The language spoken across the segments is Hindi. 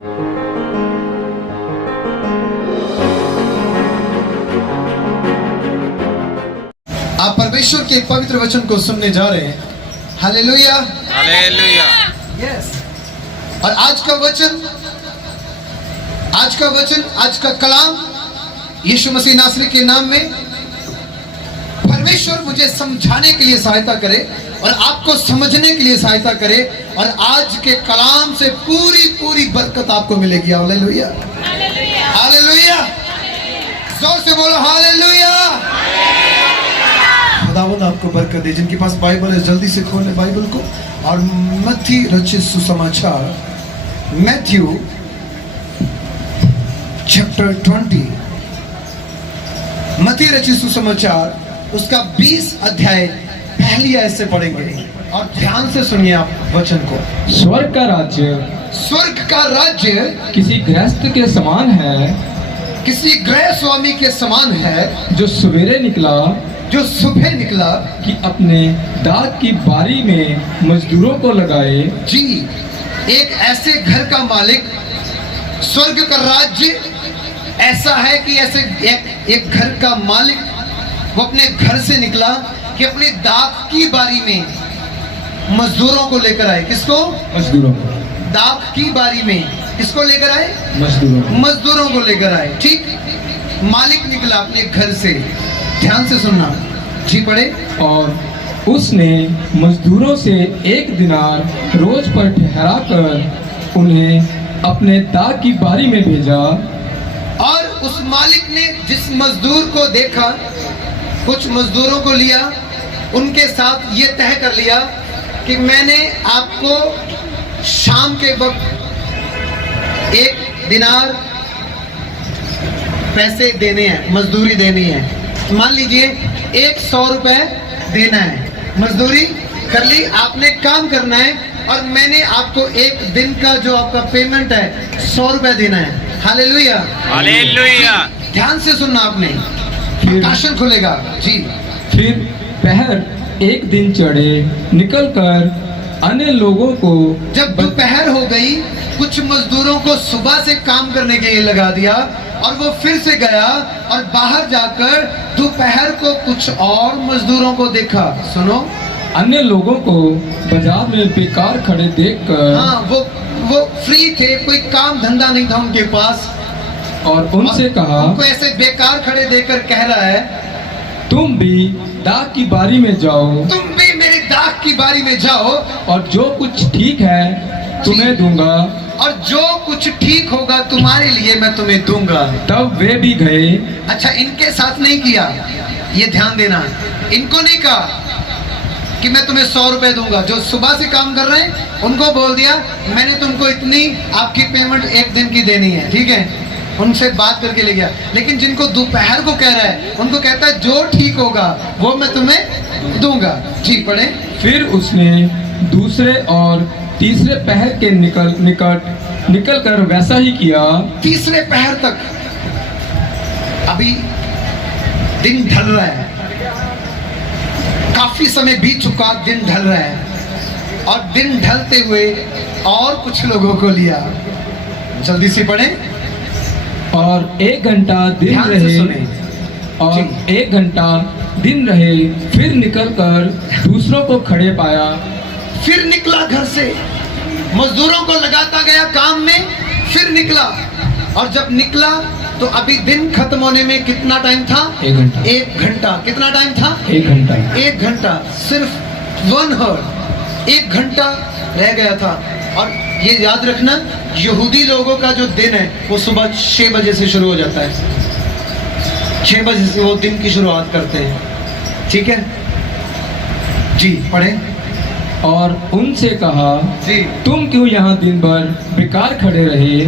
आप परमेश्वर के पवित्र वचन को सुनने जा रहे हैं। Hallelujah, hallelujah. यस। और आज का वचन, आज का कलाम यीशु मसीह नासरी के नाम में परमेश्वर मुझे समझाने के लिए सहायता करे और आपको समझने के लिए सहायता करे, और आज के कलाम से पूरी बरकत आपको मिलेगी। Hallelujah, hallelujah. जोर से बोलो हालेलुया। खुदावंद आपको बरकत दे। जिनके पास बाइबल है जल्दी से खोलें बाइबल को और मत्ती रचित सुसमाचार, मैथ्यू चैप्टर 20, मत्ती रचित सुसमाचार उसका 20 अध्याय पहली आयत से पढ़ेंगे और ध्यान से सुनिए आप वचन को। स्वर्ग का राज्य किसी गृहस्थ के समान है, किसी गृह स्वामी के समान है जो सवेरे निकला जो सुबह निकला कि अपने दाख की बारी में मजदूरों को लगाए। जी, एक ऐसे घर का मालिक, स्वर्ग का राज्य ऐसा है कि ऐसे एक घर का मालिक वो अपने घर से निकला कि अपने दाख की बारी में मजदूरों को लेकर आए। किसको? मजदूरों को। दाख की बारी में किसको लेकर आए? मजदूरों को लेकर आए। ठीक, मालिक निकला अपने घर से। ध्यान से सुनना जी, पढ़े। और उसने मजदूरों से 1 दिनार रोज पर ठहरा कर उन्हें अपने दाख की बारी में भेजा। और उस मालिक ने जिस मजदूर को देखा, कुछ मजदूरों को लिया, उनके साथ ये तय कर लिया कि मैंने आपको शाम के वक्त 1 दिनार पैसे देने हैं, मजदूरी देनी है। मान लीजिए 100 रुपए देना है, मजदूरी कर ली आपने, काम करना है, और मैंने आपको 1 दिन का जो आपका पेमेंट है 100 रुपए देना है। Hallelujah, hallelujah. ध्यान से सुनना आपने, प्रकाशन खुलेगा जी। फिर पहर 1 दिन चढ़े निकलकर अन्य लोगों को, जब दोपहर हो गई, कुछ मजदूरों को सुबह से काम करने के लिए लगा दिया और वो फिर से गया और बाहर जाकर दोपहर को कुछ और मजदूरों को देखा। सुनो, अन्य लोगों को बाजार में बेकार खड़े देखकर, हाँ, वो फ्री थे, कोई काम धंधा नहीं था उनके पास, और उनसे कहा, उनको ऐसे बेकार खड़े देखकर कह रहा है, तुम भी दाख की बारी में जाओ, तुम भी मेरी दाख की बारी में जाओ, और जो कुछ ठीक है तुम्हें दूंगा, और जो कुछ ठीक होगा तुम्हारे लिए मैं तुम्हें दूंगा। तब वे भी गए। अच्छा, इनके साथ नहीं किया, ये ध्यान देना, इनको नहीं कहा कि मैं तुम्हें 100 रुपए दूंगा। जो सुबह से काम कर रहे हैं उनको बोल दिया मैंने तुमको इतनी आपकी पेमेंट 1 दिन की देनी है, ठीक है, उनसे बात करके ले गया। लेकिन जिनको दोपहर को कह रहा है उनको कहता है जो ठीक होगा वो मैं तुम्हें दूंगा। जी, पढ़े। फिर उसने दूसरे और तीसरे पहर के निकल कर वैसा ही किया। तीसरे पहर तक, अभी दिन ढल रहा है, काफी समय बीत चुका, दिन ढल रहा है, और दिन ढलते हुए और कुछ लोगों को लिया। जल्दी से पढ़े। और 1 घंटा दिन ध्यान से रहे, सुने। और जी। 1 घंटा दिन रहे, फिर निकलकर दूसरों को खड़े पाया। फिर निकला घर से, मजदूरों को लगाता गया काम में, फिर निकला, और जब निकला तो अभी दिन खत्म होने में कितना टाइम था? 1 घंटा। 1 घंटा। कितना टाइम था? 1 घंटा। 1 घंटा, सिर्फ 1 आवर, 1 घंटा रह गया था। और ये याद रखना, यहूदी लोगों का जो दिन है वो सुबह 6 बजे से शुरू हो जाता है। 6 बजे से वो दिन की शुरुआत करते हैं, ठीक है जी, पढ़े। और उनसे कहा, जी, तुम क्यों यहाँ दिन भर बेकार खड़े रहे?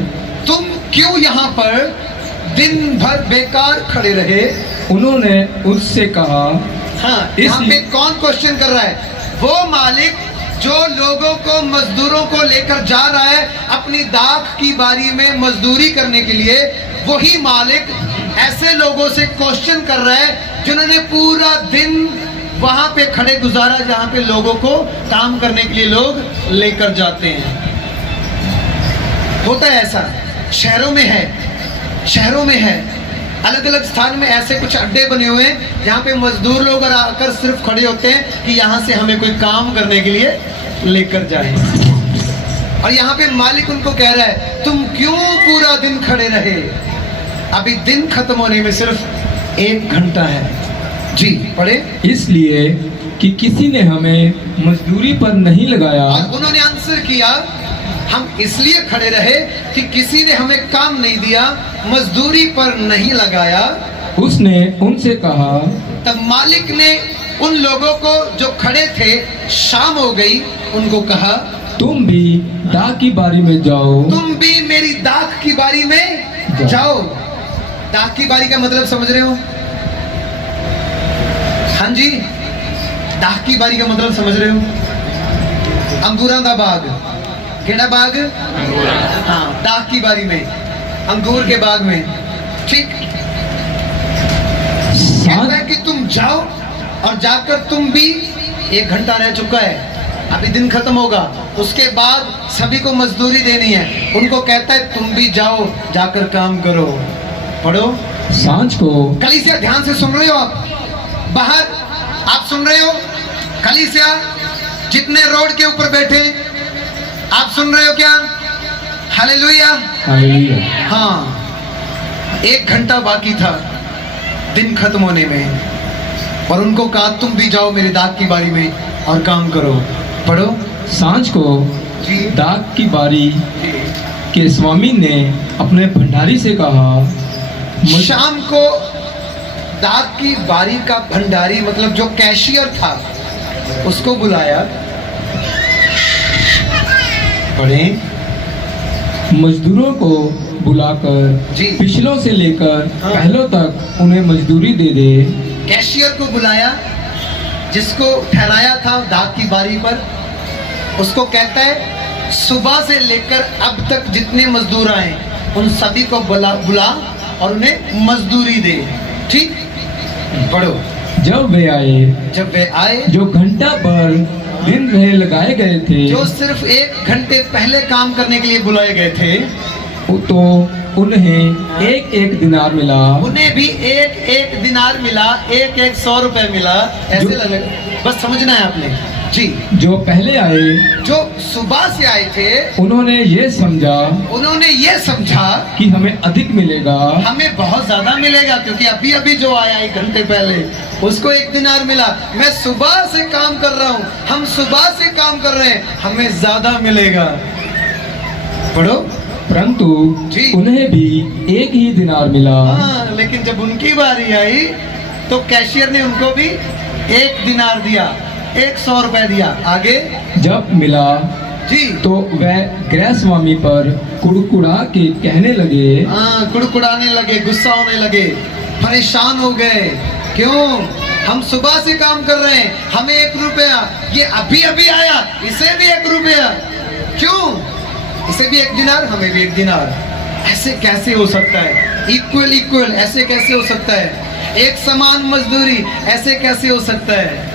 तुम क्यों यहाँ पर दिन भर बेकार खड़े रहे? उन्होंने उससे कहा। हाँ, यहाँ पे कौन क्वेश्चन कर रहा है? वो मालिक जो लोगों को, मजदूरों को लेकर जा रहा है अपनी दाख की बारी में मजदूरी करने के लिए, वही मालिक ऐसे लोगों से क्वेश्चन कर रहा है जिन्होंने पूरा दिन वहां पे खड़े गुजारा जहां पे लोगों को काम करने के लिए लोग लेकर जाते हैं। होता है ऐसा, शहरों में है, शहरों में है, अलग अलग स्थान में ऐसे कुछ अड्डे बने हुए हैं जहाँ पे मजदूर लोग आकर सिर्फ खड़े होते हैं कि यहाँ से हमें कोई काम करने के लिए लेकर जाए, और यहाँ पे मालिक उनको कह रहा है तुम क्यों पूरा दिन खड़े रहे, अभी दिन खत्म होने में सिर्फ 1 घंटा है। जी पढ़े। इसलिए कि किसी ने हमें मजदूरी पर नहीं लगाया। और उन्होंने आंसर किया हम इसलिए खड़े रहे कि किसी ने हमें काम नहीं दिया, मजदूरी पर नहीं लगाया। उसने उनसे कहा, तब मालिक ने उन लोगों को जो खड़े थे, शाम हो गई, उनको कहा तुम भी दाख की बारी में जाओ। तुम भी मेरी दाख की बारी में जाओ। दाख की बारी का मतलब समझ रहे हो? हाँ जी, दाख की बारी का मतलब समझ रहे हो? अंगूरा दा बाग, केड़ा बाग? हाँ, दाख की बारी में, अंगूर के बाग में। ठीक, कहता है कि तुम जाओ और जाकर तुम भी, 1 घंटा रह चुका है, अभी दिन खत्म होगा, उसके बाद सभी को मजदूरी देनी है। उनको कहता है तुम भी जाओ, जाकर काम करो। पढ़ो। सांझ को कलीसिया ध्यान से सुन रहे हो आप? बाहर आप सुन रहे हो? कलीसिया जितने रोड के ऊपर बैठे, आप सुन रहे हो क्या? हालेलुया। हालेलुया। हाँ, 1 घंटा बाकी था दिन खत्म होने में, और उनको कहा तुम भी जाओ मेरे दाख की बारी में और काम करो। पढ़ो। सांझ को जी। दाख की बारी के स्वामी ने अपने भंडारी से कहा, शाम को दाख की बारी का भंडारी मतलब जो कैशियर था उसको बुलाया। पढ़े। मजदूरों को बुलाकर जी। पिछलों से लेकर हाँ। पहलों तक उन्हें मजदूरी दे दे। कैशियर को बुलाया जिसको ठहराया था दाख की बारी पर, उसको कहता है सुबह से लेकर अब तक जितने मजदूर आए उन सभी को बुला और उन्हें मजदूरी दे। ठीक। पढ़ो। जब वे आए, जब वे आए, जो घंटा भर दिन रहे लगाए गए थे, जो सिर्फ 1 घंटे पहले काम करने के लिए बुलाए गए थे, तो उन्हें 1-1 दिनार मिला। उन्हें भी 1-1 दिनार मिला, 1-1 100 रुपए मिला। ऐसे लगे, बस समझना है आपने जी। जो पहले आए, जो सुबह से आए थे, उन्होंने ये समझा कि हमें अधिक मिलेगा, हमें बहुत ज्यादा मिलेगा, क्योंकि अभी अभी जो आया 1 घंटे पहले उसको 1 दिनार मिला। मैं सुबह से काम कर रहा हूँ, हम सुबह से काम कर रहे हैं, हमें ज्यादा मिलेगा। पढ़ो। परंतु जी। उन्हें भी 1 ही दिनार मिला। हाँ, लेकिन जब उनकी बारी आई तो कैशियर ने उनको भी 1 दिनार दिया, 100 रुपए दिया। आगे। जब मिला जी। तो वह गृह स्वामी पर कुड़कुड़ा के कहने लगे, हाँ, कुड़कुड़ाने लगे, गुस्सा होने लगे, परेशान हो गए। क्यों? हम सुबह से काम कर रहे हैं, हमें 1 रुपया, ये अभी अभी आया, इसे भी 1 रुपया। क्यों? इसे भी 1 दिनार, हमें भी 1 दिनार। ऐसे कैसे हो सकता है? इक्वल इक्वल ऐसे कैसे हो सकता है? एक समान मजदूरी ऐसे कैसे हो सकता है?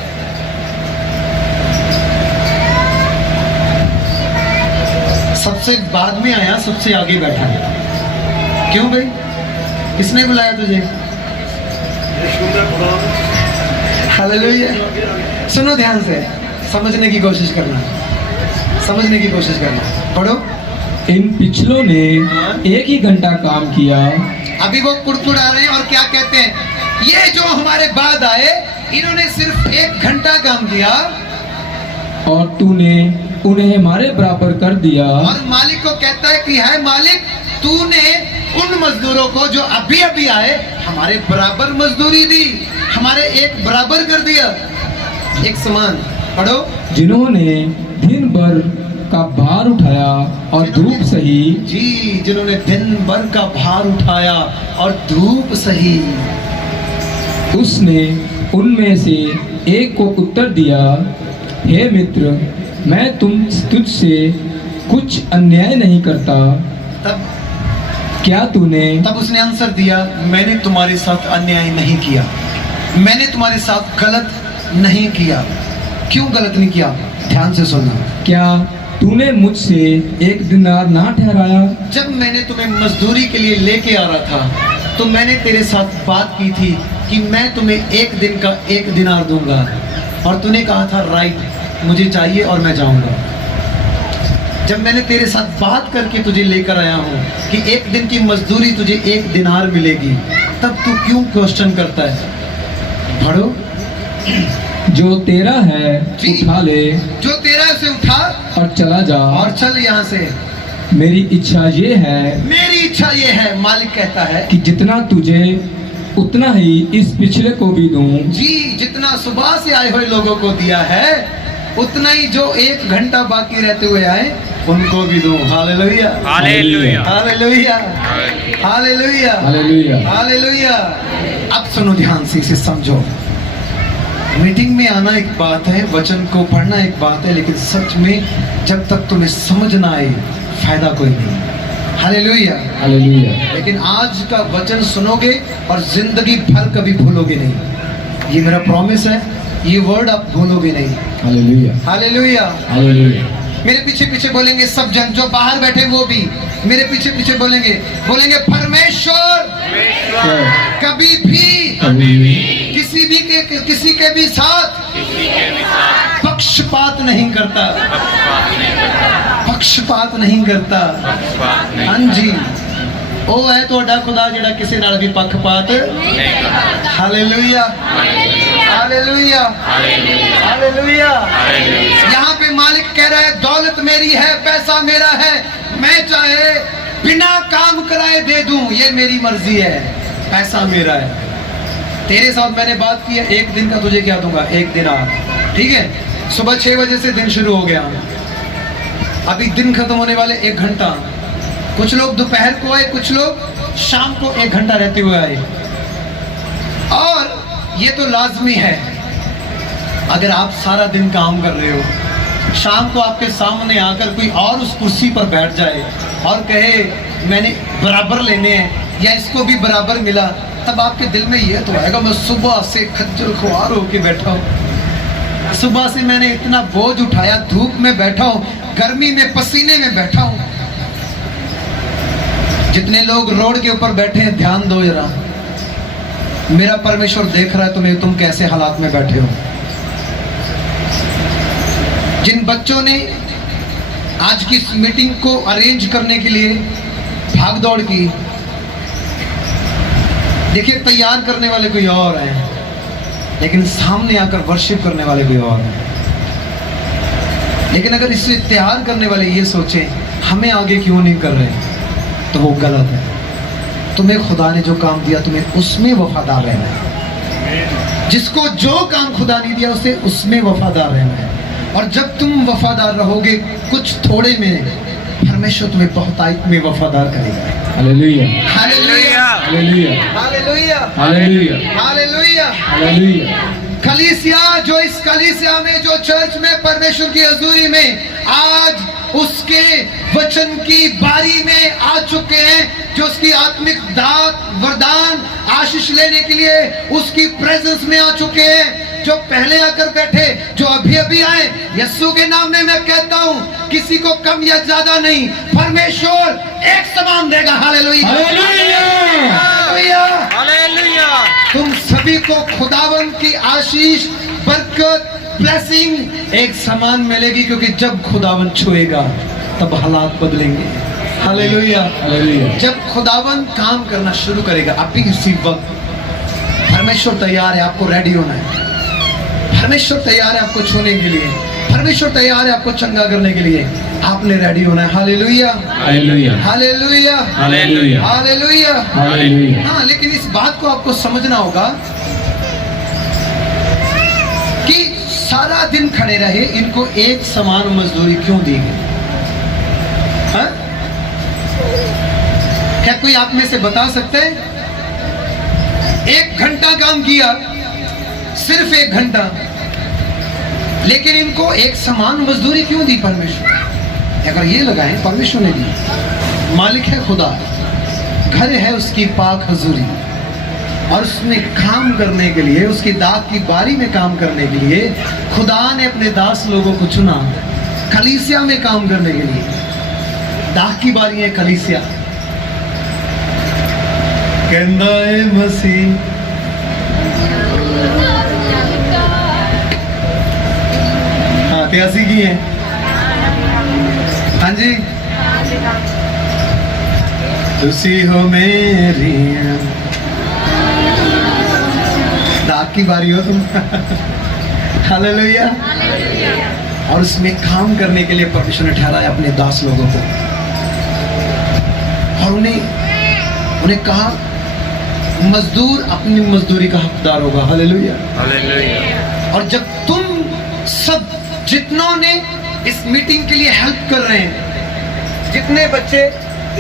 सबसे बाद में आया, सबसे आगे बैठा। क्यों भाई? किसने बुलाया तुझे? हालेलुया। सुनो ध्यान से, समझने की कोशिश करना, समझने की कोशिश करना। पढ़ो। इन पिछलों ने 1 ही घंटा काम किया। अभी वो कुड़कुड़ा रहे हैं और क्या कहते हैं? ये जो हमारे बाद आए, इन्होंने सिर्फ 1 घंटा काम किया और तूने उन्हें हमारे बराबर कर दिया। और मालिक को कहता है कि है मालिक, तूने उन मजदूरों को जो अभी अभी आए हमारे बराबर मजदूरी दी, हमारे 1 बराबर कर दिया, 1 समान। पढ़ो। जिन्होंने दिन भर का भार उठाया और धूप सही। जी, जिन्होंने दिन भर का भार उठाया और धूप सही। उसने उनमें से एक को उत्तर दिया, हे मित्र, मैं तुझसे कुछ अन्याय नहीं करता। तब क्या तूने? तब उसने आंसर दिया, मैंने तुम्हारे साथ अन्याय नहीं किया, मैंने तुम्हारे साथ गलत नहीं किया। क्यों गलत नहीं किया? ध्यान से सुनना। क्या तूने मुझसे एक दिनार ना ठहराया? जब मैंने तुम्हें मजदूरी के लिए लेके आ रहा था तो मैंने तेरे साथ बात की थी कि मैं तुम्हें एक दिन का 1 दिनार दूंगा, और तूने कहा था राइट, मुझे चाहिए और मैं जाऊंगा। जब मैंने तेरे साथ बात करके तुझे लेकर आया हूँ कि 1 दिन की मजदूरी तुझे 1 दिनार मिलेगी, तब तू क्यों क्वेश्चन करता है? पढ़ो। जो तेरा है जी। उठा ले जो तेरा है उसे उठा और चला जा। और चल यहाँ से। मेरी इच्छा ये है मेरी इच्छा ये है, मालिक कहता है, कि जितना तुझे उतना ही इस पिछले को भी दूं। जी, जितना सुबह से आए हुए लोगों को दिया है उतना ही जो 1 घंटा बाकी रहते हुए आए उनको भी दूं। Hallelujah, hallelujah, hallelujah, hallelujah, hallelujah. Hallelujah. अब सुनो ध्यान से, इसे समझो। मीटिंग में आना एक बात है, वचन को पढ़ना एक बात है, लेकिन सच में जब तक तुम्हें समझ ना आए फायदा कोई नहीं। Hallelujah, hallelujah. लेकिन आज का वचन सुनोगे और जिंदगी भर कभी भूलोगे नहीं। ये मेरा प्रॉमिस है, ये वर्ड आप भूलोगे नहीं। Hallelujah, hallelujah. हालेलुया। मेरे पीछे पीछे बोलेंगे सब जन, जो बाहर बैठे वो भी मेरे पीछे पीछे बोलेंगे परमेश्वर कभी भी किसी के भी साथ पक्षपात नहीं करता। पक्षपात नहीं करता। हाँ जी, ओ है ਤੁਹਾਡਾ खुदा ਜਿਹੜਾ ਕਿਸੇ ਨਾਲ ਵੀ ਪੱਖਪਾਤ। Hallelujah, hallelujah, hallelujah. यहाँ पे मालिक कह रहा है दौलत मेरी है, पैसा मेरा है, मैं चाहे बिना काम कराए दे दूं, ये मेरी मर्जी है। पैसा मेरा है। तेरे साथ मैंने बात की है, 1 दिन का तुझे क्या दूंगा, 1 दिनार। ठीक है, सुबह 6 बजे से दिन शुरू हो गया, अभी दिन खत्म होने वाले 1 घंटा। कुछ लोग दोपहर को आए, कुछ लोग शाम को 1 घंटा रहते हुए आए। और ये तो लाजमी है, अगर आप सारा दिन काम कर रहे हो, शाम को आपके सामने आकर कोई और उस कुर्सी पर बैठ जाए और कहे मैंने बराबर लेने हैं या इसको भी बराबर मिला, तब आपके दिल में ये तो आएगा मैं सुबह से खज्जल खुआर होके बैठा हूँ, सुबह से मैंने इतना बोझ उठाया, धूप में बैठा हूँ, गर्मी में पसीने में बैठा हूँ। जितने लोग रोड के ऊपर बैठे हैं ध्यान दो जरा, मेरा परमेश्वर देख रहा है तुम कैसे हालात में बैठे हो। जिन बच्चों ने आज की इस मीटिंग को अरेंज करने के लिए भाग दौड़ की, देखिए तैयार करने वाले कोई और हैं, लेकिन सामने आकर वर्शिप करने वाले कोई और हैं। लेकिन अगर इसे तैयार करने वाले ये सोचे हमें आगे क्यों नहीं कर रहे, तो वो गलत है। तुम्हें खुदा ने जो काम दिया तुम्हें उसमें वफादार रहना है। जिसको जो काम खुदा ने दिया उसे उसमें वफादार रहना है। और जब तुम वफादार रहोगे कुछ थोड़े में, परमेश्वर तुम्हें बहुतायत में वफादार करेगा। Hallelujah, hallelujah, hallelujah, hallelujah, hallelujah, hallelujah. Hallelujah. कलीसिया, जो इस कलीसिया में, जो चर्च में परमेश्वर की हजूरी में आज उसके वचन की बारी में आ चुके हैं, जो उसकी आत्मिक दात वरदान आशीष लेने के लिए उसकी प्रेजेंस में आ चुके हैं, जो पहले आकर बैठे, जो अभी अभी आए, यीशु के नाम में मैं कहता हूं किसी को कम या ज्यादा नहीं, परमेश्वर एक समान देगा। Hallelujah, hallelujah, hallelujah, hallelujah. तुम सभी को खुदावंद की आशीष, बरकत, ब्लेसिंग एक समान मिलेगी, क्योंकि जब खुदावंद छुएगा तब हालात बदलेंगे। Hallelujah, hallelujah. जब खुदावंद काम करना शुरू करेगा, अभी इसी वक्त परमेश्वर तैयार है, आपको रेडी होना है। परमेश्वर तैयार है आपको छूने के लिए, परमेश्वर तैयार है आपको चंगा करने के लिए, आपने रेडी होना है। Hallelujah, hallelujah, hallelujah, hallelujah, hallelujah, hallelujah. हाँ, लेकिन इस बात को आपको समझना होगा कि सारा दिन खड़े रहे, इनको एक समान मजदूरी क्यों दी गई? हाँ? क्या कोई आप में से बता सकते हैं? 1 घंटा काम किया, सिर्फ 1 घंटा, लेकिन इनको एक समान मजदूरी क्यों दी परमेश्वर? अगर ये लगाएं, परमेश्वर ने दी, मालिक है खुदा, घर है उसकी पाक हजूरी, और उसमें काम करने के लिए, उसकी दात की बारी में काम करने के लिए खुदा ने अपने दास लोगों को चुना। कलीसिया में काम करने के लिए। दाग की बारी है कलीसिया। कहंदा है मसीह हाँ त्यासी की है। हाँ जी तुसी हो मेरी दाग की बारी हो तुम। हालेलुया। और उसमें काम करने के लिए परमेश्वर ने ठहराया अपने दास लोगों को और उन्हें कहा मजदूर अपनी मजदूरी का हकदार होगा। हालेलुया। हालेलुया। और जब तुम सब जितनों ने इस मीटिंग के लिए हेल्प कर रहे हैं, जितने बच्चे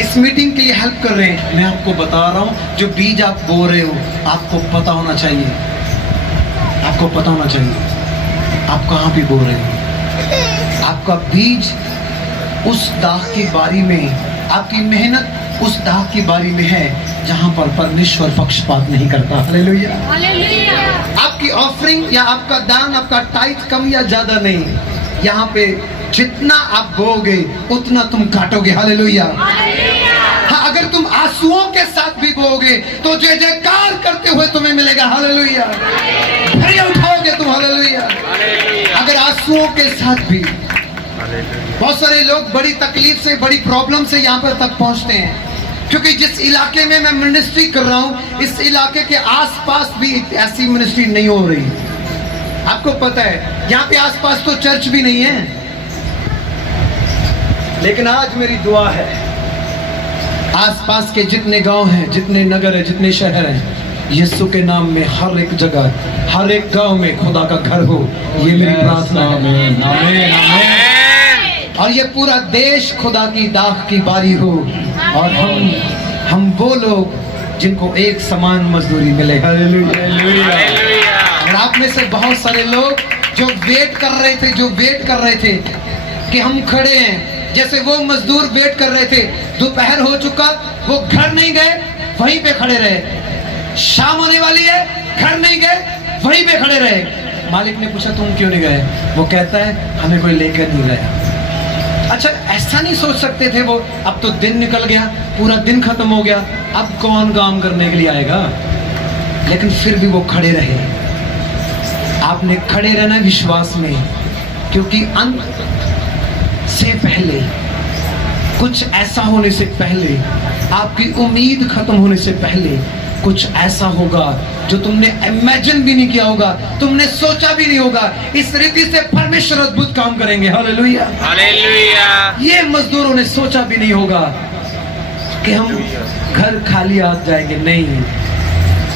इस मीटिंग के लिए हेल्प कर रहे हैं, मैं आपको बता रहा हूं जो बीज आप बो रहे हो आपको पता होना चाहिए। आपको पता होना चाहिए आप कहां पे बो रहे हो। आपका बीज उस दाग की बारी में, आपकी मेहनत उस दाग की बारी में है जहां पर परमेश्वर पक्षपात नहीं करता। हालेलुया। आपकी ऑफरिंग या आपका दान, आपका टाइट कम या ज्यादा नहीं, यहाँ पे जितना आप बोगे उतना तुम काटोगे। हालेलुया। हाँ, अगर तुम आंसुओं के साथ भी बोगे तो जय जयकार करते हुए तुम्हें मिलेगा। हालेलुया। भैया उठाओगे तुम। हालेलुया। अगर आंसुओं के साथ भी, बहुत सारे लोग बड़ी तकलीफ से, बड़ी प्रॉब्लम से यहाँ पर तक पहुंचते हैं, क्योंकि जिस इलाके में मैं मिनिस्ट्री कर रहा हूँ इस इलाके के आसपास भी ऐसी मिनिस्ट्री नहीं हो रही। आपको पता है यहाँ पे आसपास तो चर्च भी नहीं है, लेकिन आज मेरी दुआ है आसपास के जितने गांव हैं, जितने नगर हैं, जितने शहर हैं, यीशु के नाम में हर एक जगह, हर एक गांव में खुदा का घर हो, ये मेरी प्रार्थना है। आमीन, आमीन, आमीन। और ये पूरा देश खुदा की दाख की बारी हो और हम वो लोग जिनको एक समान मजदूरी मिले। हालेलुया। और आप में से बहुत सारे लोग जो वेट कर रहे थे कि हम खड़े हैं, जैसे वो मजदूर वेट कर रहे थे, दोपहर हो चुका, वो घर नहीं गए, वहीं पे खड़े रहे। शाम होने वाली है, घर नहीं गए, वहीं पे खड़े रहे। मालिक ने पूछा तुम क्यों नहीं गए? वो कहता है हमें कोई लेकर नहीं गया। अच्छा, ऐसा नहीं सोच सकते थे वो, अब तो दिन निकल गया, पूरा दिन खत्म हो गया, अब कौन काम करने के लिए आएगा? लेकिन फिर भी वो खड़े रहे। आपने खड़े रहना विश्वास में, क्योंकि अंत से पहले, कुछ ऐसा होने से पहले, आपकी उम्मीद खत्म होने से पहले कुछ ऐसा होगा जो तुमने इमेजिन भी नहीं किया होगा, तुमने सोचा भी नहीं होगा। इस रीति से परमेश्वर अद्भुत काम करेंगे। Hallelujah, hallelujah. ये मजदूरों ने सोचा भी नहीं होगा कि हम घर खाली हाथ जाएंगे। नहीं,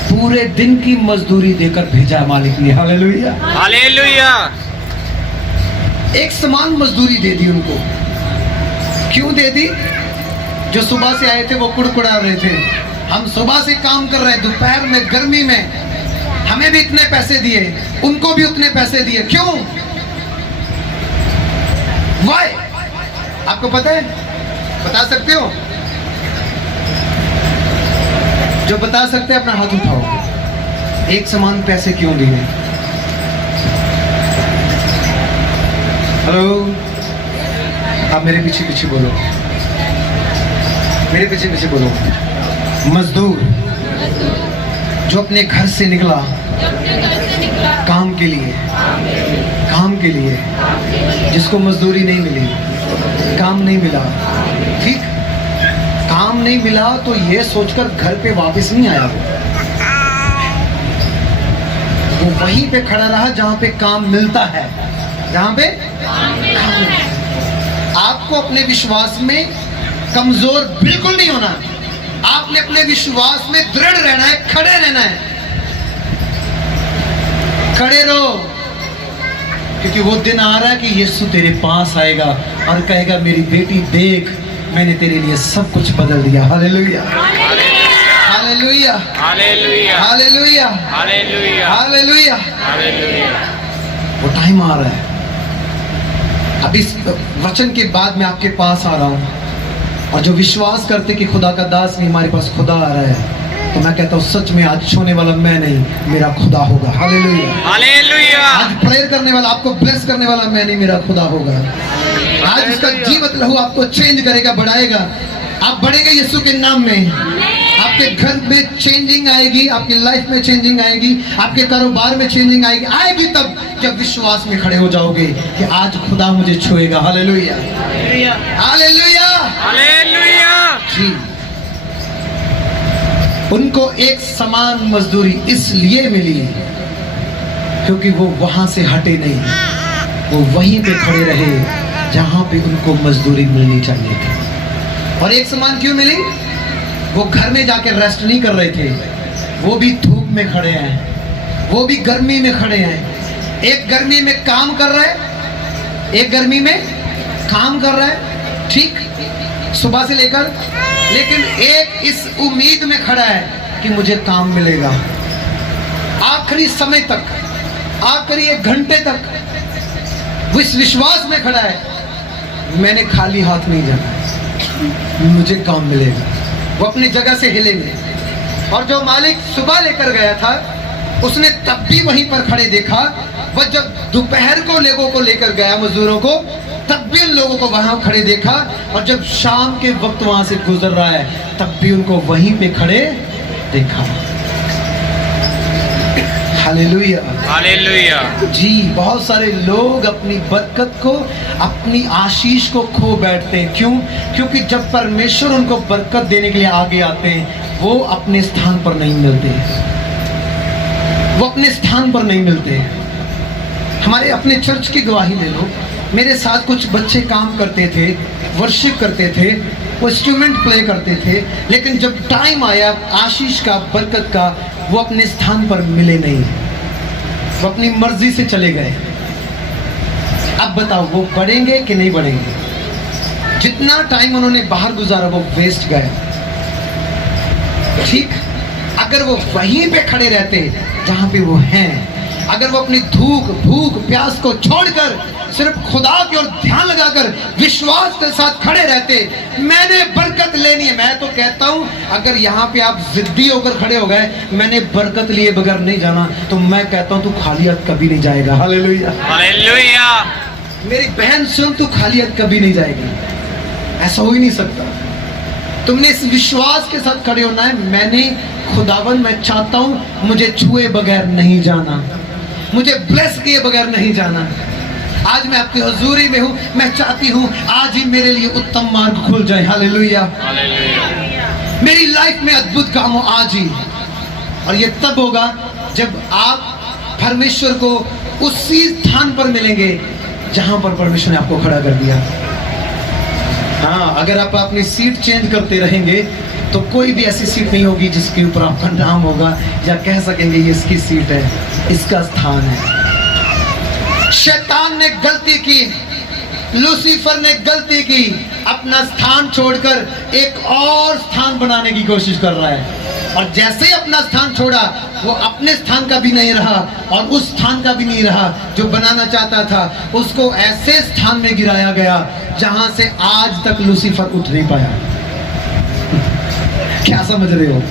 पूरे दिन की मजदूरी देकर भेजा मालिक ने। Hallelujah, hallelujah. एक समान मजदूरी दे दी उनको। क्यों दे दी? जो सुबह से आए थे वो कुड़कुड़ा रहे थे, हम सुबह से काम कर रहे हैं, दोपहर में गर्मी में हमें भी इतने पैसे दिए, उनको भी उतने पैसे दिए। क्यों? वाई? आपको पता है? बता सकते हो? जो बता सकते हैं अपना हाथ उठाओ। एक समान पैसे क्यों दिए? हेलो, आप मेरे पीछे पीछे बोलो, मेरे पीछे पीछे बोलो। मजदूर जो अपने घर से निकला काम के लिए, जिसको मजदूरी नहीं मिली, काम नहीं मिला, ठीक, काम नहीं मिला तो ये सोचकर घर पे वापस नहीं आया। वो वहीं पे खड़ा रहा जहां पे काम मिलता है, जहां पे काम मिलता है। आपको अपने विश्वास में कमजोर बिल्कुल नहीं होना, आपने अपने विश्वास में दृढ़ रहना है, खड़े रहना है। खड़े रहो, क्योंकि वो दिन आ रहा है कि यीशु तेरे पास आएगा और कहेगा मेरी बेटी देख, मैंने तेरे लिए सब कुछ बदल दिया। Hallelujah, hallelujah, hallelujah, hallelujah, hallelujah, hallelujah. Hallelujah. वो टाइम आ रहा है। अब इस वचन के बाद मैं आपके पास आ रहा हूं, और जो विश्वास करते कि खुदा का दास नहीं, हमारे पास खुदा आ रहा है, तो मैं कहता हूँ सच में आज छूने वाला मैं नहीं, मेरा खुदा होगा। हालेलुया। हालेलुया। आज प्रेयर करने वाला, आपको ब्लेस करने वाला मैं नहीं, मेरा खुदा होगा। आज उसका जीवित लहू आपको चेंज करेगा, बढ़ाएगा। आप बढ़ेंगे यीशु के नाम में। आपके घर में चेंजिंग आएगी, आपकी लाइफ में चेंजिंग आएगी, आपके कारोबार में चेंजिंग आएगी तब जब विश्वास में खड़े हो जाओगे कि आज खुदा मुझे छुएगा। Hallelujah, hallelujah, hallelujah. जी। उनको एक समान मजदूरी इसलिए मिली क्योंकि वो वहां से हटे नहीं, वो वहीं पे खड़े रहे जहां पे उनको मजदूरी मिलनी चाहिए थी। और एक समान क्यों मिली? वो घर में जाके रेस्ट नहीं कर रहे थे, वो भी धूप में खड़े हैं, वो भी गर्मी में खड़े हैं। एक गर्मी में काम कर रहा है, एक गर्मी में काम कर रहा है, ठीक, सुबह से लेकर, लेकिन एक इस उम्मीद में खड़ा है कि मुझे काम मिलेगा। आखिरी समय तक, आखिरी 1 घंटे तक वो इस विश्वास में खड़ा है, मैंने खाली हाथ नहीं जाना, मुझे काम मिलेगा। वो अपनी जगह से हिले नहीं। और जो मालिक सुबह लेकर गया था उसने तब भी वहीं पर खड़े देखा। वह जब दोपहर को लोगों को लेकर गया, मजदूरों को, तब भी उन लोगों को वहां खड़े देखा। और जब शाम के वक्त वहां से गुजर रहा है तब भी उनको वहीं पे खड़े देखा। Hallelujah, hallelujah. जी। बहुत सारे लोग अपनी बरकत को, अपनी आशीष को खो बैठते हैं। क्यों? क्योंकि जब परमेश्वर उनको बरकत देने के लिए आगे आते हैं वो अपने स्थान पर नहीं मिलते, वो अपने स्थान पर नहीं मिलते। हमारे अपने चर्च की गवाही ले लो। मेरे साथ कुछ बच्चे काम करते थे, वर्शिप करते थे, वो इंस्ट्रूमेंट प्ले करते थे, लेकिन जब टाइम आया आशीष का, बरकत का, वो अपने स्थान पर मिले नहीं, वो अपनी मर्जी से चले गए। अब बताओ वो बढ़ेंगे कि नहीं बढ़ेंगे? जितना टाइम उन्होंने बाहर गुजारा वो वेस्ट गया, ठीक। अगर वो वहीं पे खड़े रहते जहां पे वो हैं, अगर वो अपनी भूख प्यास को छोड़कर सिर्फ खुदा की ओर ध्यान लगाकर विश्वास के साथ खड़े रहते, मैंने बरकत लेनी है। मैं तो कहता हूं अगर यहाँ पे आप जिद्दी होकर खड़े हो गए, मैंने बरकत लिए बगैर नहीं जाना, तो मैं कहता हूं तू खाली हाथ कभी नहीं जाएगा। Hallelujah, hallelujah. मेरी बहन सुन, तू खाली हाथ कभी नहीं जाएगी, ऐसा हो ही नहीं सकता। तुमने इस विश्वास के साथ खड़े होना है, मैंने खुदावन, मैं चाहता हूं मुझे छुए बगैर नहीं जाना, मुझे ब्लेस किए बगैर नहीं जाना। आज मैं आपकी हजूरी में हूं, मैं चाहती हूं आज ही मेरे लिए उत्तम मार्ग खुल जाए। Hallelujah, hallelujah. मेरी लाइफ में अद्भुत काम हो आज ही। और ये तब होगा जब आप परमेश्वर को उसी स्थान पर मिलेंगे जहां पर परमेश्वर ने आपको खड़ा कर दिया। हाँ, अगर आप अपनी सीट चेंज करते रहेंगे तो कोई भी ऐसी सीट नहीं होगी जिसके ऊपर आपका नाम होगा या कह सकेंगे ये इसकी सीट है, इसका स्थान है। शैतान ने गलती की, लूसीफर ने गलती की, अपना स्थान छोड़कर एक और स्थान बनाने की कोशिश कर रहा है। और जैसे ही अपना स्थान छोड़ा वो अपने स्थान का भी नहीं रहा और उस स्थान का भी नहीं रहा जो बनाना चाहता था। उसको ऐसे स्थान में गिराया गया जहां से आज तक लूसीफर उठ नहीं पाया। क्या समझ रहे हो?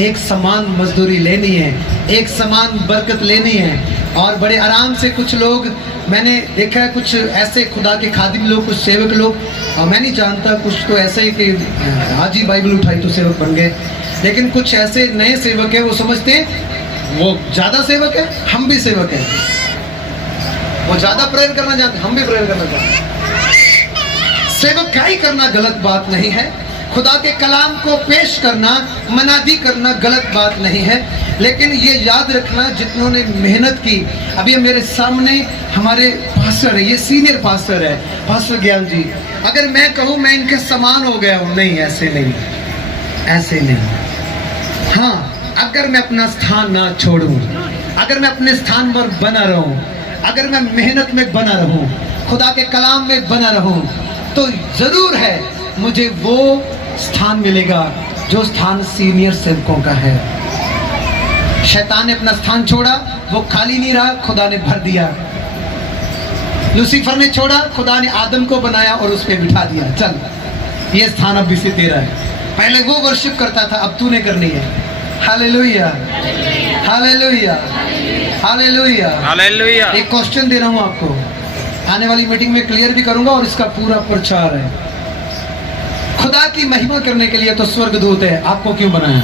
एक समान मजदूरी लेनी है, एक समान बरकत लेनी है। और बड़े आराम से कुछ लोग मैंने देखा है, कुछ ऐसे खुदा के खादिम लोग, कुछ सेवक लोग, और मैं नहीं जानता, कुछ तो ऐसे ही कि आज ही बाइबल उठाई तो सेवक बन गए, लेकिन कुछ ऐसे नए सेवक है वो समझते हैं वो ज्यादा सेवक है, हम भी सेवक है, वो ज्यादा प्रेयर करना चाहते, हम भी प्रेयर करना चाहते हैं। सेवकाई करना गलत बात नहीं है, खुदा के कलाम को पेश करना, मनादी करना गलत बात नहीं है, लेकिन ये याद रखना जितनों ने मेहनत की। अभी मेरे सामने हमारे पास्टर है, ये सीनियर पास्टर है, पास्टर ज्ञान जी। अगर मैं कहूँ मैं इनके समान हो गया हूँ, नहीं, ऐसे नहीं, ऐसे नहीं। हाँ, अगर मैं अपना स्थान ना छोड़ूं, अगर मैं अपने स्थान पर बना रहूं, अगर मैं मेहनत में बना रहूं, खुदा के कलाम में बना रहूं, तो जरूर है मुझे वो स्थान मिलेगा जो स्थान सीनियर सेवकों का है। शैतान ने अपना स्थान छोड़ा, वो खाली नहीं रहा, खुदा ने भर दिया। लूसीफर ने छोड़ा, खुदा ने आदम को बनाया और उस पर बिठा दिया, चल ये स्थान अब इसे तेरा है। पहले वो वर्शिप करता था, अब तूने करनी है। Hallelujah, hallelujah, hallelujah. हालेलुया। एक क्वेश्चन दे रहा हूं आपको, आने वाली मीटिंग में क्लियर भी करूंगा और इसका पूरा प्रचार है। खुदा की महिमा करने के लिए तो स्वर्गदूत है, आपको क्यों बनाया?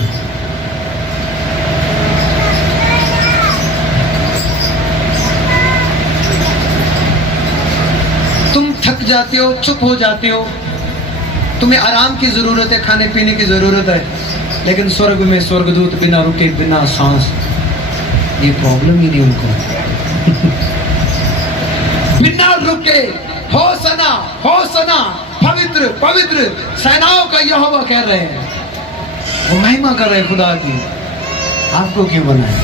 तुम थक जाते हो, चुप हो जाते हो, तुम्हें आराम की जरूरत है, खाने पीने की जरूरत है, लेकिन स्वर्ग में स्वर्गदूत बिना रुके, बिना सांस, ये प्रॉब्लम ही नहीं उनको। बिना रुके होसना होसना, पवित्र पवित्र सेनाओं का यहोवा कह रहे हैं, वो महिमा कर रहे हैं खुदा की। आपको क्यों बनाया?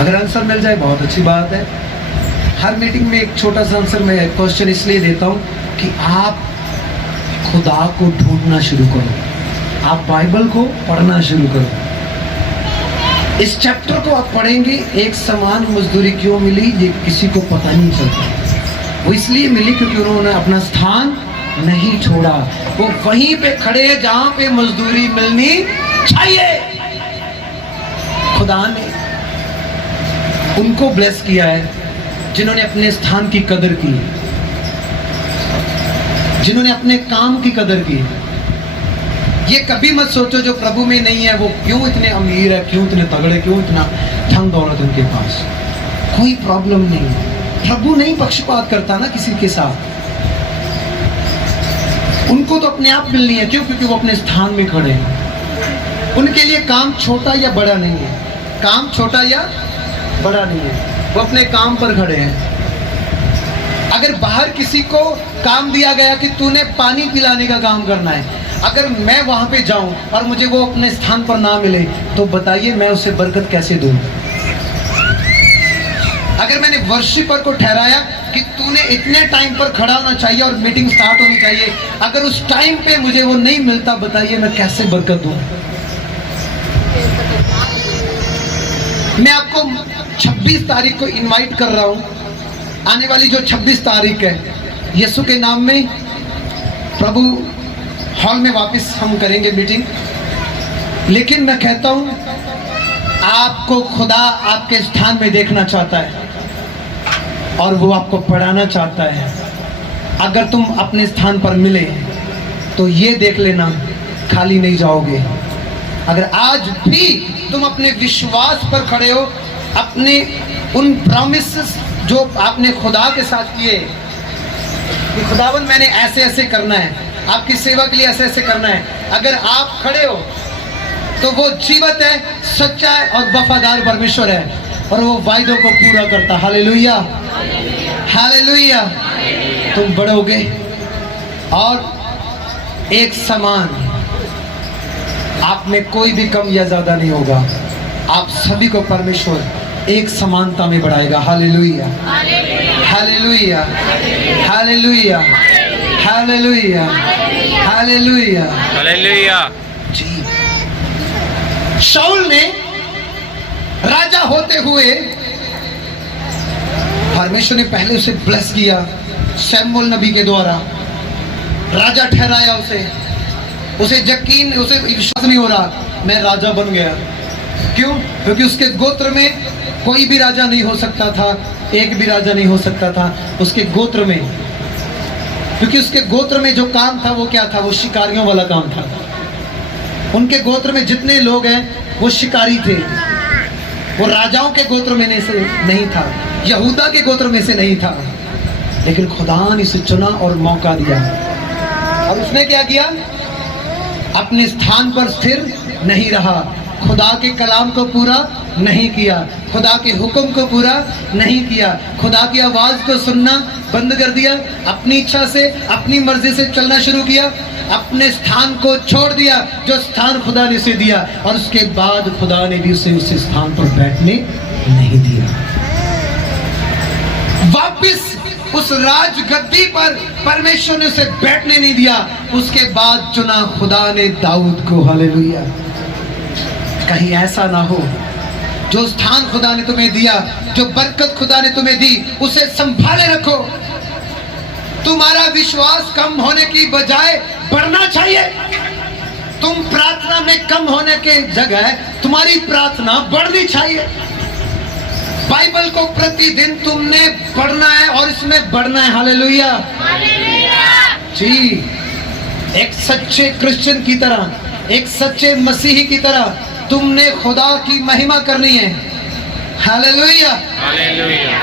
अगर आंसर मिल जाए बहुत अच्छी बात है। हर मीटिंग में एक छोटा सा आंसर मैं क्वेश्चन इसलिए देता हूं कि आप खुदा को ढूंढना शुरू करो, आप बाइबल को पढ़ना शुरू करो। इस चैप्टर को आप पढ़ेंगे, एक समान मजदूरी क्यों मिली ये किसी को पता नहीं चलता। वो इसलिए मिली क्योंकि उन्होंने अपना स्थान नहीं छोड़ा, वो वहीं पे खड़े हैं जहां पे मजदूरी मिलनी चाहिए। खुदा ने उनको ब्लेस किया है जिन्होंने अपने स्थान की कदर की, जिन्होंने अपने काम की कदर की। ये कभी मत सोचो जो प्रभु में नहीं है वो क्यों इतने अमीर है, क्यों इतने तगड़े, क्यों इतना धन दौलत उनके पास। कोई प्रॉब्लम नहीं, प्रभु नहीं पक्षपात करता ना किसी के साथ। उनको तो अपने आप मिलनी है, क्यों? क्योंकि वो अपने स्थान में खड़े हैं। उनके लिए काम छोटा या बड़ा नहीं है, काम छोटा या बड़ा नहीं है, वो अपने काम पर खड़े हैं। अगर बाहर किसी को काम दिया गया कि तूने पानी पिलाने का काम करना है, अगर मैं वहां पे जाऊं और मुझे वो अपने स्थान पर ना मिले तो बताइए मैं उसे बरकत कैसे दूं? अगर मैंने वर्शिपर को ठहराया कि तूने इतने टाइम पर खड़ा होना चाहिए और मीटिंग स्टार्ट होनी चाहिए, अगर उस टाइम पे मुझे वो नहीं मिलता, बताइए मैं कैसे बरकत दूं? मैं आपको 26 तारीख को इनवाइट कर रहा हूं। आने वाली जो 26 तारीख है, यीशु के नाम में प्रभु हॉल में वापस हम करेंगे मीटिंग। लेकिन मैं कहता हूं आपको खुदा आपके स्थान में देखना चाहता है और वो आपको पढ़ाना चाहता है। अगर तुम अपने स्थान पर मिले तो ये देख लेना खाली नहीं जाओगे। अगर आज भी तुम अपने विश्वास पर खड़े हो, अपने उन प्रॉमिसेस जो आपने खुदा के साथ किए कि खुदावन मैंने ऐसे ऐसे करना है, आपकी सेवा के लिए ऐसे ऐसे करना है, अगर आप खड़े हो तो वो जीवित है, सच्चा है और वफादार परमेश्वर है और वो वायदों को पूरा करता। Hallelujah, hallelujah. तुम बढ़ोगे और एक समान, आप में कोई भी कम या ज्यादा नहीं होगा। आप सभी को परमेश्वर एक समानता में बढ़ाएगा। Hallelujah, hallelujah, hallelujah, hallelujah, hallelujah, hallelujah. जी। शाऊल ने राजा होते हुए परमेश्वर ने पहले उसे ब्लेस किया, शमूएल नबी के द्वारा राजा ठहराया उसे यकीन, उसे विश्वास नहीं हो रहा मैं राजा बन गया। क्यों? क्योंकि उसके गोत्र में कोई भी राजा नहीं हो सकता था, एक भी राजा नहीं हो सकता था उसके गोत्र में। क्योंकि उसके गोत्र में जो काम था वो क्या था? वो शिकारियों वाला काम था। उनके गोत्र में जितने लोग हैं वो शिकारी थे, वो राजाओं के गोत्र में से नहीं था, यहूदा के गोत्र में से नहीं था। लेकिन खुदा ने उसे चुना और मौका दिया और उसने क्या किया? अपने स्थान पर स्थिर नहीं रहा, खुदा के कलाम को पूरा नहीं किया, खुदा के हुक्म को पूरा नहीं किया, खुदा की आवाज को सुनना बंद कर दिया, अपनी इच्छा से अपनी मर्जी से चलना शुरू किया, अपने स्थान को छोड़ दिया जो स्थान खुदा ने उसे दिया, और उसके बाद खुदा ने भी उसे उस स्थान पर बैठने नहीं दिया। वापिस उस राजगद्दी पर परमेश्वर ने उसे बैठने नहीं दिया। उसके बाद चुना खुदा ने दाऊद को। हालेलुया। कहीं ऐसा ना हो, जो स्थान खुदा ने तुम्हें दिया, जो बरकत खुदा ने तुम्हें दी, उसे संभाले रखो। तुम्हारा विश्वास कम होने की बजाय बढ़ना चाहिए। तुम प्रार्थना में कम होने के जगह तुम्हारी प्रार्थना बढ़नी चाहिए। बाइबल को प्रतिदिन तुमने पढ़ना है और इसमें बढ़ना है। हालेलुया जी। एक सच्चे क्रिश्चियन की तरह, एक सच्चे मसीही की तरह तुमने खुदा की महिमा करनी है। हालेलुया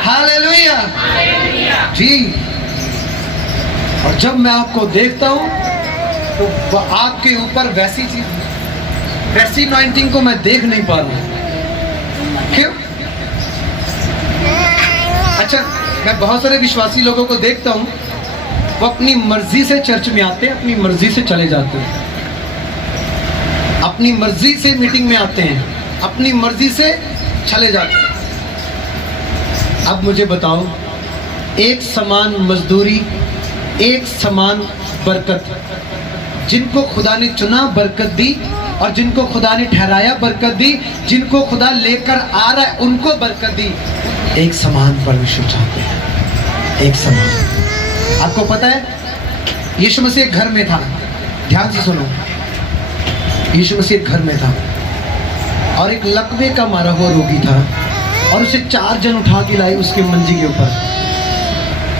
हालेलुया जी। और जब मैं आपको देखता हूं तो आपके ऊपर वैसी चीज, वैसी अनॉइंटिंग को मैं देख नहीं पा रहा हूं। क्यों? अच्छा, मैं बहुत सारे विश्वासी लोगों को देखता हूं, वो अपनी मर्जी से चर्च में आते हैं, अपनी मर्जी से चले जाते हैं, अपनी मर्जी से मीटिंग में आते हैं, अपनी मर्जी से चले जाते हैं। अब मुझे बताओ, एक समान मजदूरी, एक समान बरकत, जिनको खुदा ने चुना बरकत दी, और जिनको खुदा ने ठहराया बरकत दी, जिनको खुदा लेकर आ रहा है उनको बरकत दी। एक समान परमेश्वर चाहते हैं, एक समान। आपको पता है, यीशु मसीह एक घर में था, ध्यान से सुनो। यीशु मसीह एक घर में था और एक लकवे का मारा हुआ रोगी था, और उसे 4 जन उठा के लाए उसके मंजी के ऊपर।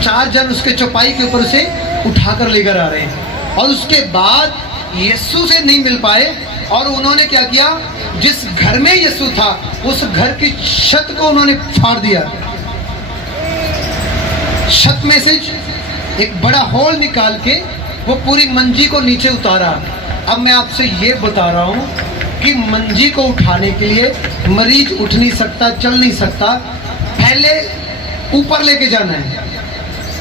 4 जन उसके चौपाई के ऊपर उसे उठाकर लेकर आ रहे हैं, और उसके बाद यीशु से नहीं मिल पाए, और उन्होंने क्या किया, जिस घर में यीशु था उस घर की छत को उन्होंने फाड़ दिया। छत में से एक बड़ा होल निकाल के वो पूरी मंजी को नीचे उतारा। अब मैं आपसे ये बता रहा हूं कि मंजी को उठाने के लिए मरीज उठ नहीं सकता, चल नहीं सकता, पहले ऊपर लेके जाना है,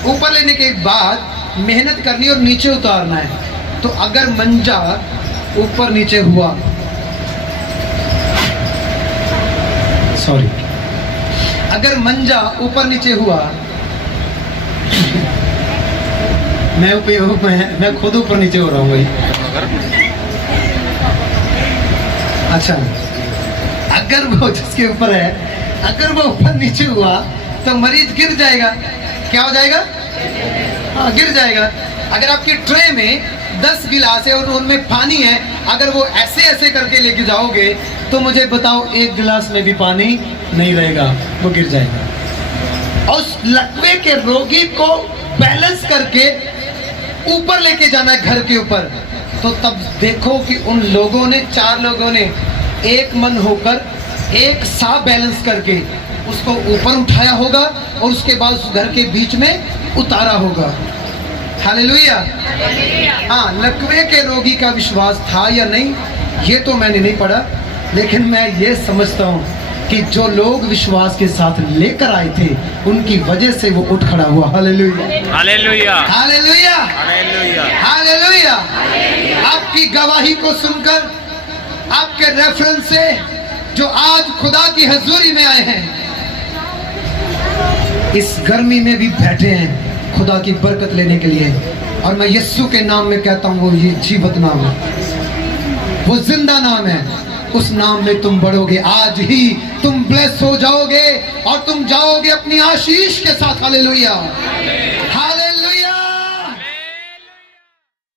ऊपर लेने के बाद मेहनत करनी और नीचे उतारना है। तो अगर मंजा ऊपर नीचे हुआ, सॉरी, अगर मंजा ऊपर नीचे हुआ मैं खुद ऊपर नीचे हो रहा हूँ भाई। अच्छा, अगर वो जिसके ऊपर है, अगर वो ऊपर नीचे हुआ तो मरीज गिर जाएगा। क्या हो जाएगा? हाँ, गिर जाएगा। अगर आपकी ट्रे में 10 गिलास है और उनमें पानी है, अगर वो ऐसे ऐसे करके लेके जाओगे तो मुझे बताओ, एक गिलास में भी पानी नहीं रहेगा, वो गिर जाएगा। और उस लकवे के रोगी को बैलेंस करके ऊपर लेके जाना है, घर के ऊपर। तो तब देखो कि उन लोगों ने, 4 लोगों ने एक मन होकर एक साथ बैलेंस करके उसको ऊपर उठाया होगा, और उसके बाद उस घर के बीच में उतारा होगा। हालेलुया। हाँ, लकवे के रोगी का विश्वास था या नहीं ये तो मैंने नहीं पढ़ा, लेकिन मैं ये समझता हूँ कि जो लोग विश्वास के साथ लेकर आए थे उनकी वजह से वो उठ खड़ा हुआ। Hallelujah hallelujah hallelujah hallelujah hallelujah. आपकी गवाही को सुनकर, आपके रेफरेंस से, जो आज खुदा की हजूरी में आए हैं, इस गर्मी में भी बैठे हैं खुदा की बरकत लेने के लिए, और मैं यीशु के नाम में कहता हूँ, वो ये जीवत नाम है, वो जिंदा नाम है। उस नाम में तुम बढ़ोगे, आज ही तुम ब्लेस हो जाओगे और तुम जाओगे अपनी आशीष के साथ। हालेलुया।